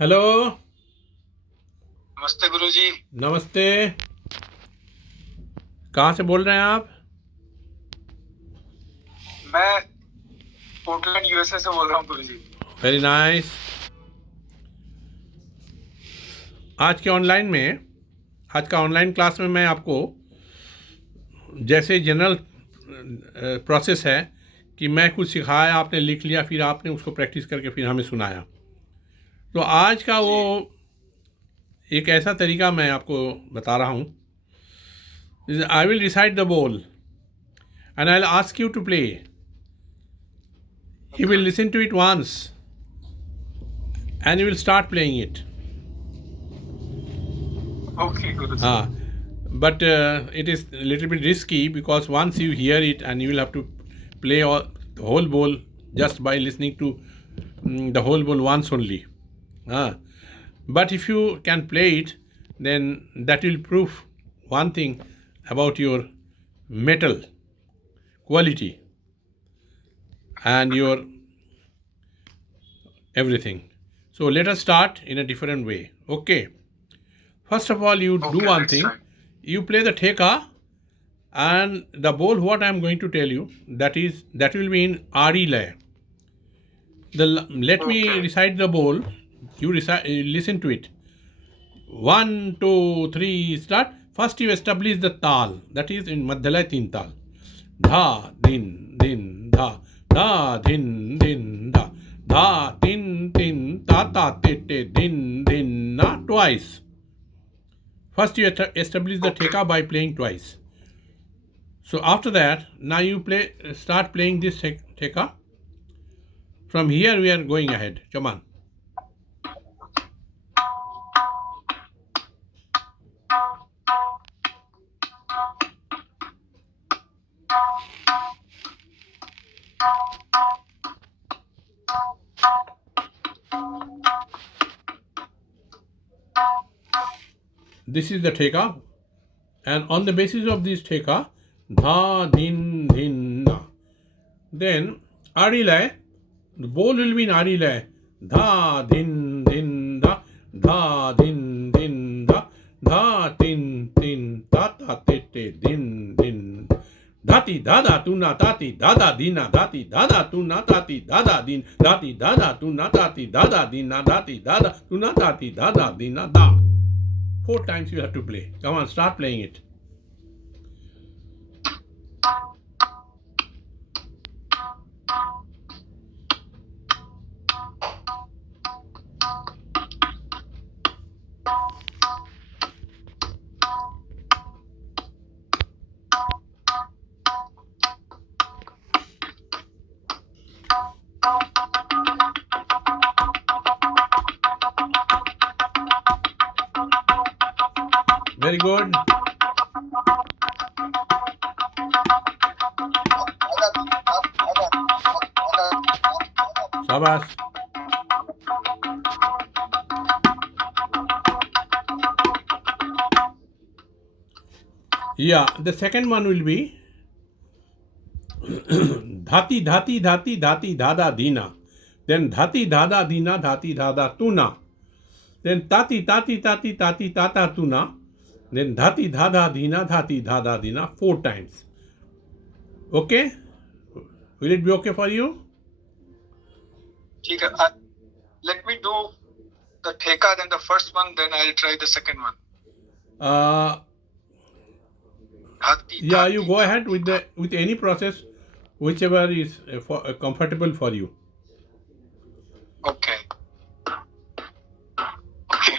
Hello. नमस्ते गुरुजी। नमस्ते। कहाँ से बोल रहे हैं आप? मैं पोर्टलैंड यूएसए से बोल रहा हूँ गुरुजी। Very nice. आज का ऑनलाइन क्लास में मैं आपको जैसे जनरल प्रोसेस है कि मैं कुछ सिखाया, आपने लिख लिया, फिर आपने उसको प्रैक्टिस करके फिर हमें सुनाया। तो आज का वो जी। एक ऐसा तरीका मैं आपको बता रहा हूँ। I will recite the ball and I will ask you to play. You okay. Will listen to it once and you will start playing it. Okay Guruji. Ah, but it is a little bit risky because once you hear it and you will have to play the whole bowl just by listening to the whole bowl once only. Ah, but if you can play it, then that will prove one thing about your metal quality and your everything. So let us start in a different way. Okay. First of all, you do okay, one let's thing. Try. You play the theka, and the bowl what I am going to tell you, that will be in RE lay. Let okay. me recite the bowl. You listen to it. 1, 2, 3, start. First you establish the tal. That is in Madhyalaya Teen Tal. Dha din din dha, dha din din dha, dha tin tin ta ta te te din din na, twice. First you establish the okay. theka by playing twice. So after that, now you start playing this theka. From here we are going ahead. Come on. This is the theka, and on the basis of this theka, dha din din na. Then arilai, the bowl will be in arilai. Dha din din da, dha din din da, dha tin tin ta ta te te din din. Dhati dada tuna tati dada dina dhati dada tuna tati dada din dhati dada tuna tati dada dina dhati dada tuna tati dada dina da. 4 times you have to play. Come on, start playing it. Very good. Shabash. Yeah, the second one will be dhati dhati dhati dhati dada dina. Then dhati dada dina dhati dada tuna. Then tati tati tati tati tata tuna. Then dhati dada dina dhati dada dina 4 times. Okay? Will it be okay for you? ठीक है। Let me do the theka, then the first one, then I try the second one. Uh, dhati yeah, you dhati go ahead dhati dhati. with any process, whichever is comfortable for you. Okay. Okay.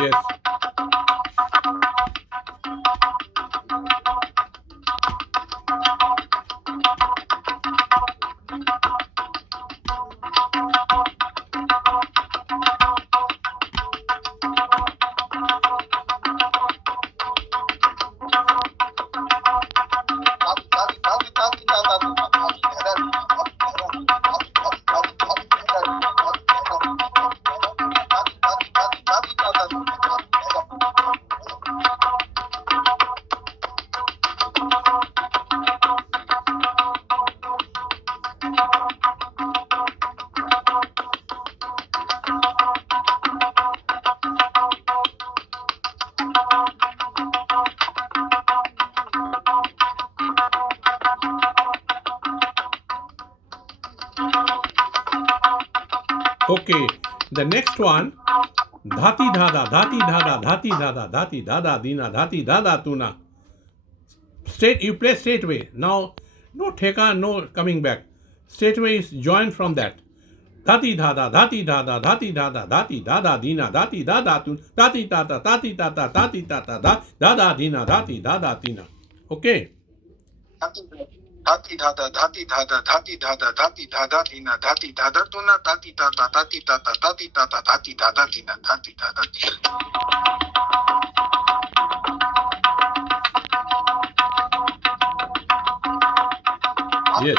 Yes. Okay. The next one. Dhati dhada, dhati dhada, dhati dhada, dhati dhada dina, dhati dhada tuna. Straight, you play straight way. Now, no theka, no coming back. Straight way is joined from that. Dhati dhada, dhati dhada, dhati dhada, dhati dhada dina, dhati dhada tuna, dhati tata, dhati tata, dhati tata, dhada dina, dhati dhada tina. Okay. Dhati dhada, dhati dhada, dhati dhada, dhati dhada dina, dhati dhada tuna, dhati tata, dhati tata, dhati tata, dhati dhada dina, dhati dhada dina. Yes.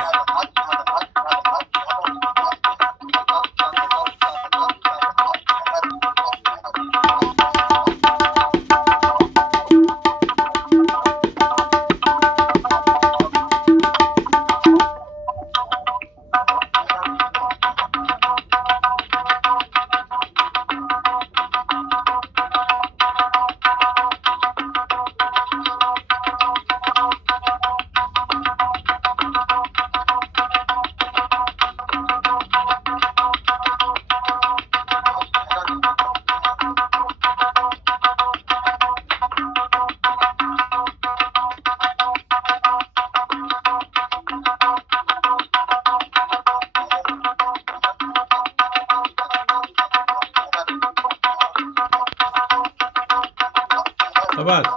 Shabash.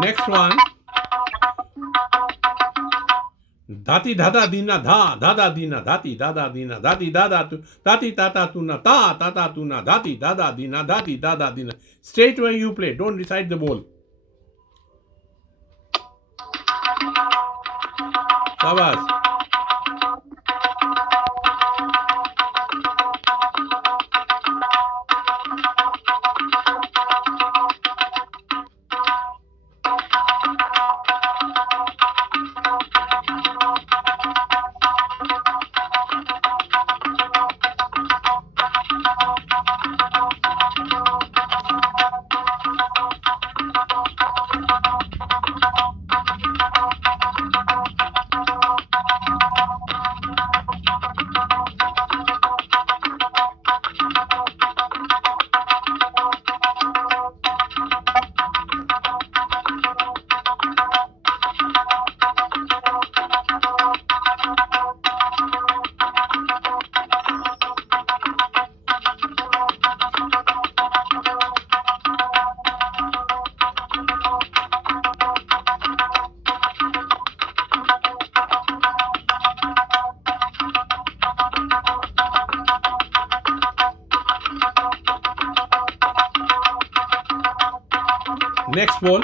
Next one. Dhati dhada dina dha, dhada dina, dhati dhada dina, dhati dhada tu, dhati tata tuna, ta tata tuna, dhati dhada dina, dhati dhada dina. Straight way you play, don't recite the ball. Shabash. Next ball.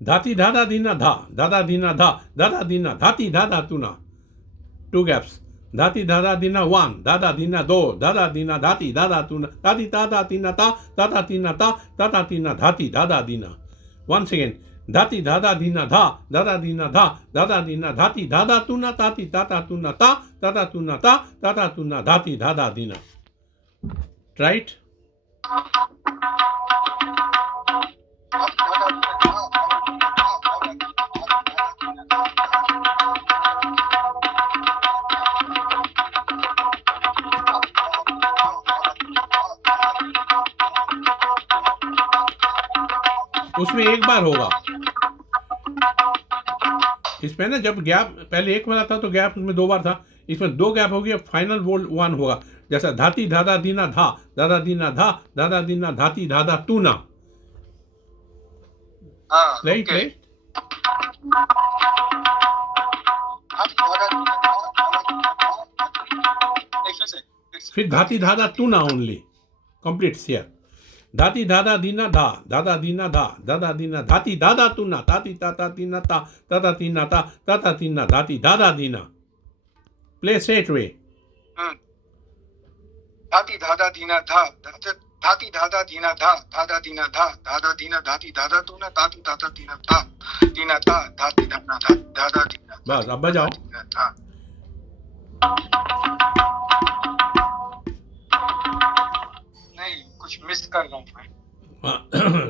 Dhati dhada dina dha, dhada dina dha, dhada dina, dhati dhada tuna. Two gaps. Dhati dhada dina one, dhada dina do, dhada dina dhati dhada tuna, dhati dhada tina ta, dhada tina ta, dhada tina dhati dhada dina. Once again. Dhati dhada dina dha, dhada dina dha, dhada dina dhati dhada tuna, dhati tata tuna ta, dhada tuna ta, dhada tuna dhati dhada dina. Right? उसमें एक बार होगा, इसमें ना जब gap पहले एक वाला था तो गैप उसमें दो बार था, इसमें दो गैप हो गया, फाइनल बोल वन होगा। जैसा धाती धादा दीना धा, दादा दीना धा, दादा दीना धाती धादा तूना। Right right. फिर धाती धादा तूना ओनली कंप्लीट हियर। धाती धादा दीना धा, दादा दीना धा, दादा दीना धाती दादा तूना, ताती ताता तीना ता, ताता तीना ता, ताता तीना धाती दादा दीना। Play straight way. धाती धादा दीना धा, धाती धादा दीना धा, दादा दीना धा, दादा दीना धाती दादा तूना, ताती ताता तीना ता, दीना ता, धाती धाना धा, दादा दीना। बस अब बजाओ। नहीं कुछ मिस कर रहा हूँ मैं।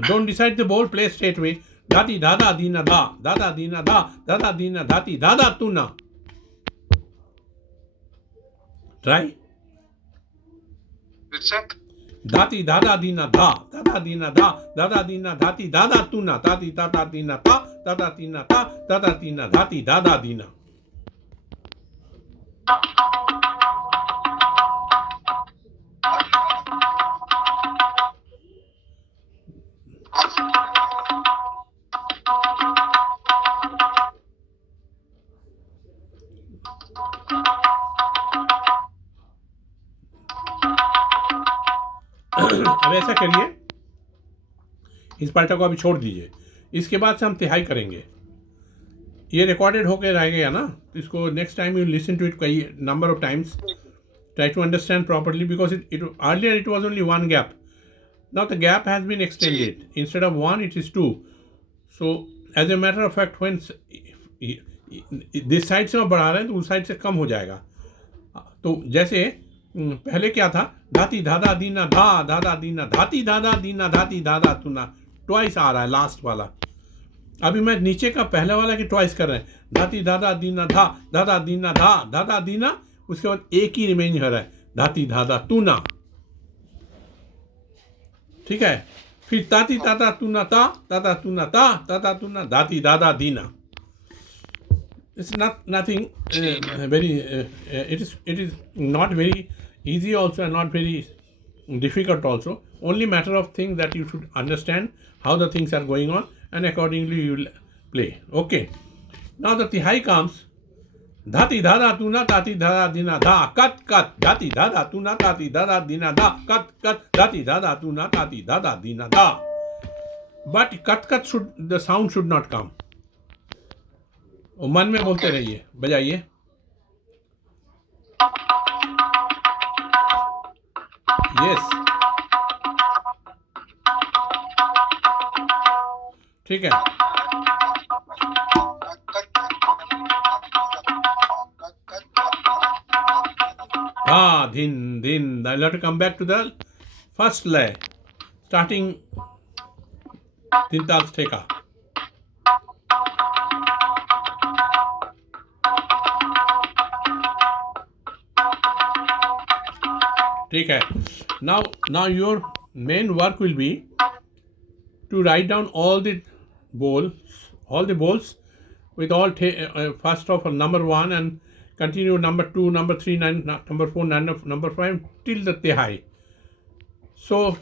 Don't decide the bowl, play straight away. Dhati dada dina dha, dada dina dha, dada dina dhati dada tuna. Try. फिर से Dhati dada dina dha, dada dina dha, dada dina dhati dada tuna, tati tata dina ta, tata tina ta, tata tina dhati dada dina. अब ऐसा करिए, इस part को अभी छोड़ दीजिए, इसके बाद से हम तिहाई करेंगे। ये रिकॉर्डेड होकर रह गया ना, तो इसको next time you listen to it कई number of times, try to understand properly, because earlier it was only one gap. Now the gap has been extended. Instead of one, it is two. So as a matter of fact, when this side से हम बढ़ा रहे हैं तो उस side से कम हो जाएगा। तो जैसे पहले क्या था, धाती धादा दीना धा, धादा दीना धाती धादा दीना धाती धादा तुना, ट्वाइस आ रहा है लास्ट वाला। अभी मैं नीचे का पहले वाला की ट्वाइस कर रहे हैं, धाती धादा दीना धा, धादा दीना धा, धादा दीना, उसके बाद एक ही रिमेन हो रहा है, धाती धादा तूना। ठीक है, फिर ताती ताता तूना ता, ताता तूना ता, ताता तूना धाती दादा दीना। It's nothing very it is not very easy also, and not very difficult also. Only matter of thing that you should understand how the things are going on, and accordingly you will play. Okay, now the tihai comes. Dhati dada tuna tati dada dina dha, kat kat, dhati dada tuna tati dada dina dha, kat kat, dhati dada tuna tati dada dina dha. But kat kat the sound should not come. मन में बोलते रहिए, बजाइए। Yes, ठीक है। हाँ, धिन धिन। Let us come back to the first lay, starting Tintal Steka. ठीक है। Now your main work will be to write down all the balls with all first of all number 1 and continue number 2, number 3, number 4, number 5 till the tihai. So,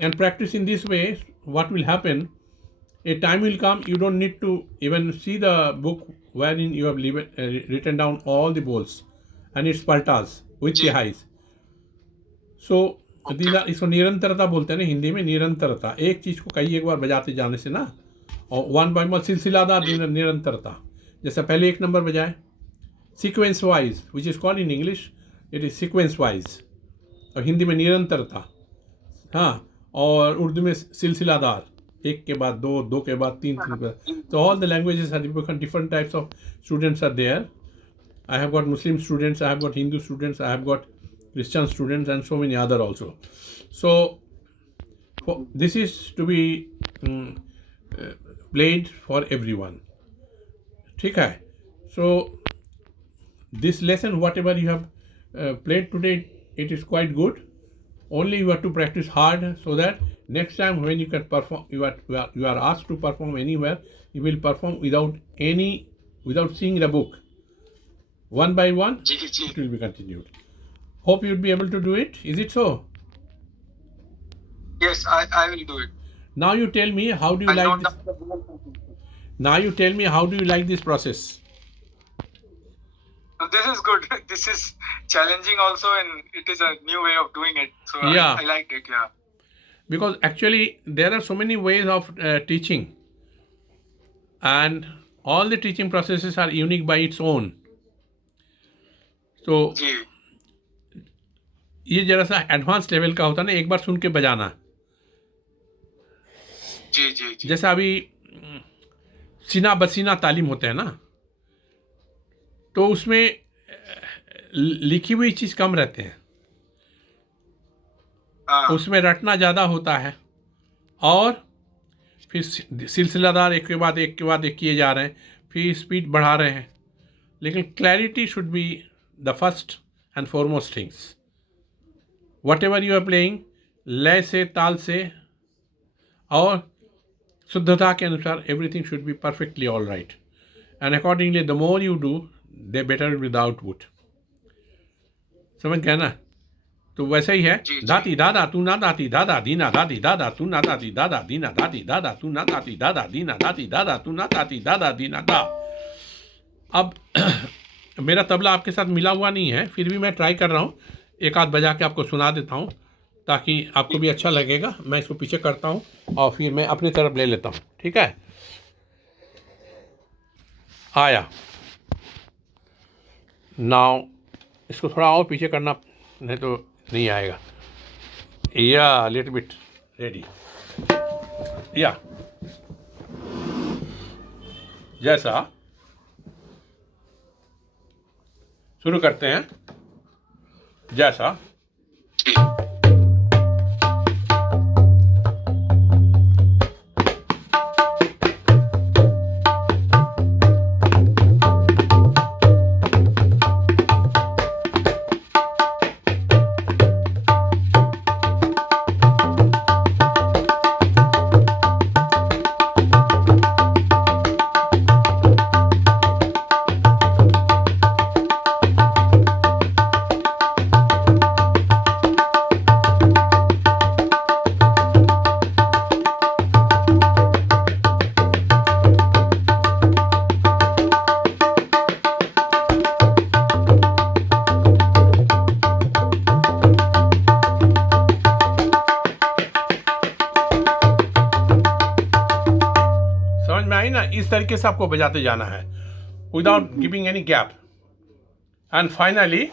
and practice in this way, what will happen, a time will come you don't need to even see the book wherein you have written down all the balls and its paltas with tihais. सो इसको निरंतरता बोलते हैं ना हिंदी में, निरंतरता। एक चीज़ को कई एक बार बजाते जाने से ना, और वन बाय वन सिलसिलादार निरंतरता। जैसे पहले एक नंबर बजाए, sequence wise, which is called in English it is sequence wise, और हिंदी में निरंतरता। हाँ, और उर्दू में सिलसिलादार, एक के बाद दो, दो के बाद तीन, तीन के बाद। तो all the languages are different types of students are there. I have got Muslim students, I have got Hindu students, I have got Christian students, and so many other also. So this is to be played for everyone. ठीक है. So this lesson, whatever you have played today, it is quite good. Only you have to practice hard so that next time when you can perform, you are asked to perform anywhere, you will perform without seeing the book. One by one, it will be continued. Hope you will be able to do it. Is it so? Yes, I will do it. Now you tell me, how do you like this? Now you tell me, how do you like this process? This is good. This is challenging also, and it is a new way of doing it. So Yeah. I liked it, yeah. Because actually there are so many ways of teaching, and all the teaching processes are unique by its own. तो जी ये जरा सा advance level का होता है ना, एक बार सुन के बजाना। जी जी जी जैसा अभी सीना बसीना तालीम होते हैं ना, तो उसमें लिखी हुई चीज़ कम रहते हैं, हाँ उसमें रटना ज़्यादा होता है और फिर सिलसिलादार एक के बाद एक के बाद एक किए जा रहे हैं, फिर स्पीड बढ़ा रहे हैं। लेकिन clarity should be the first and foremost things. Whatever you are playing, लय से, ताल से और शुद्धता के अनुसार everything should be perfectly all right, and accordingly the more you do they better with output. समझ गया ना? तो वैसा ही है। जी, जी। दाती दादा तू ना दाती दादा दीना दाती दादा तू ना दाती दादा दीना दाती दादा तू ना दाती दादा दीना दाती दादा तू ना दाती दादा दीना दा। अब मेरा तबला आपके साथ मिला हुआ नहीं है, फिर भी मैं ट्राई कर रहा हूँ, एक आध बजा के आपको सुना देता हूँ ताकि आपको भी अच्छा लगेगा। मैं इसको पीछे करता हूँ और फिर मैं अपनी तरफ ले लेता हूँ, ठीक है? आया। नाउ इसको थोड़ा और पीछे करना, नहीं तो नहीं आएगा। या लिटिल बिट रेडी, या जैसा शुरू करते हैं, जैसा जी। समझ में आई ना? इस तरीके से आपको बजाते जाना है without giving any gap, and finally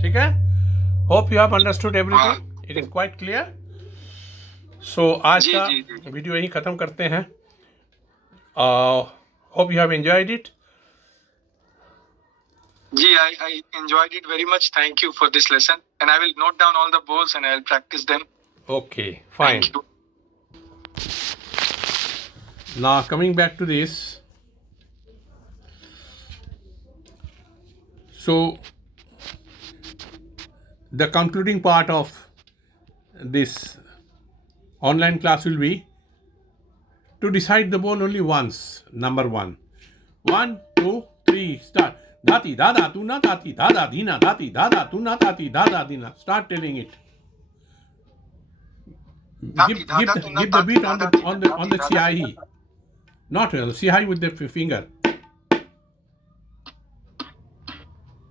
ठीक है। Hope you have understood everything, it is quite clear. So आज जी, का जी, जी। वीडियो यहीं ख़त्म करते हैं। Hope you have enjoyed it. Ji, I enjoyed it very much. Thank you for this lesson. And I will note down all the balls and I'll practice them. Okay, fine. Thank you. Now coming back to this, so the concluding part of this online class will be to decide the ball only once. Number 1, 1, 2, 3, start. Dati dada tu na dati dada dina dati dada tu na dati dada dina. Start telling it. Give the beat on the siahi, not on the siahi with the finger.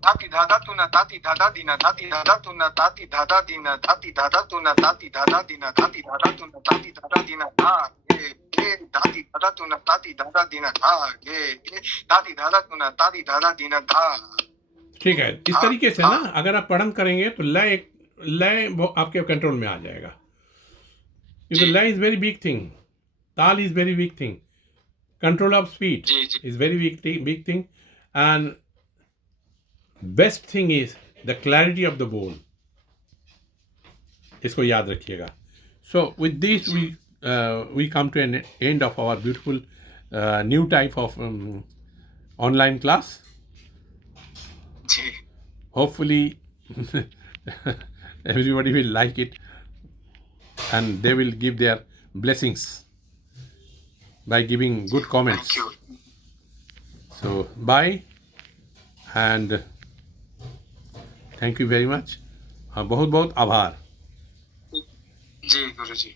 Tati dada tu na tati dada dina tati dada tu na tati dada dina tati dada tu na tati dada dina tati dada tu na tati dada dina ha ye tati dada tu na tati dada dina ha ye tati dada tu na tati dada dina tha। ठीक है। इस तरीके से ना अगर आप पढ़न करेंगे तो लय आपके कंट्रोल में आ जाएगा, क्योंकि लय इज वेरी बिग थिंग, ताल is very big thing, control of speed is very big thing, and best thing is the clarity of the बोल। इसको याद रखिएगा। So with this we come to an end of our beautiful new type of online class. Hopefully everybody will like it and they will give their blessings by giving good comments. Thank you. So bye and thank you very much. बहुत बहुत आभार जी गुरुजी।